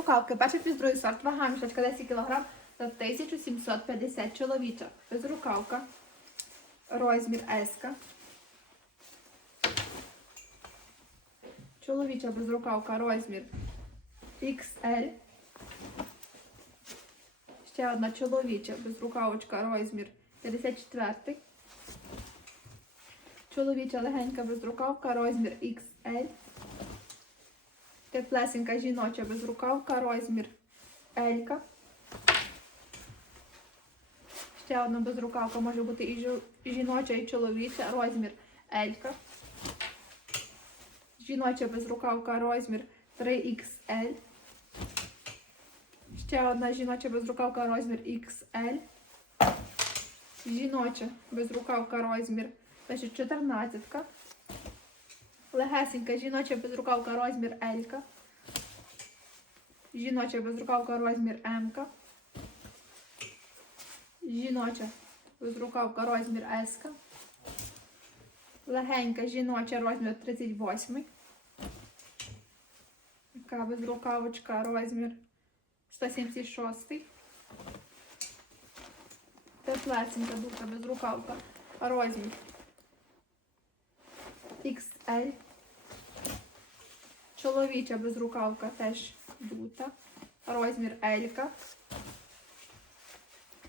Рукавки, перший плюс сорт, вага мішечка 10 кг за 1750 чоловіча. Безрукавка. Розмір S. Чоловіча безрукавка, розмір XL. Ще одна чоловіча безрукавочка, розмір 54. Чоловіча легенька безрукавка, розмір XL. Теплесенька жіноча безрукавка, розмір L. Ще одна безрукавка може бути і жі- і жіноча, і чоловіча, розмір L. Жіноча безрукавка, розмір 3XL. Ще одна жіноча безрукавка, розмір XL. Жіноча безрукавка, розмір значить, 14. Легесенька жіноча безрукавка, розмір L. Жіноча безрукавка, розмір М. Жіноча безрукавка, розмір S. Легенька жіноча, розмір 38. Така безрукавочка, розмір 176. Теплесенька духа безрукавка, розмір XL. Чоловіча безрукавка теж дута. Розмір L.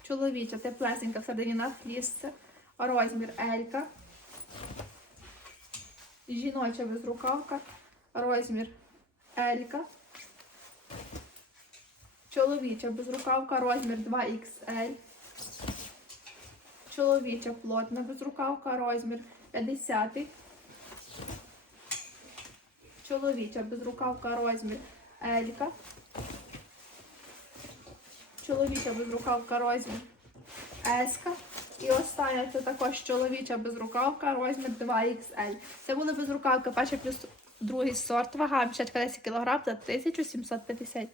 Чоловіча теплесенька всередині на хвістце. Розмір L. Жіноча безрукавка. Розмір L. Чоловіча безрукавка. Розмір 2XL. Чоловіча плотна безрукавка. Розмір 50. Чоловіча безрукавка розмір Елька. Чоловіча безрукавка розмір Еска. І остання це також чоловіча безрукавка розмір 2XL. Це були безрукавки перший плюс другий сорт. Вага мішечка 10 кг за 1750.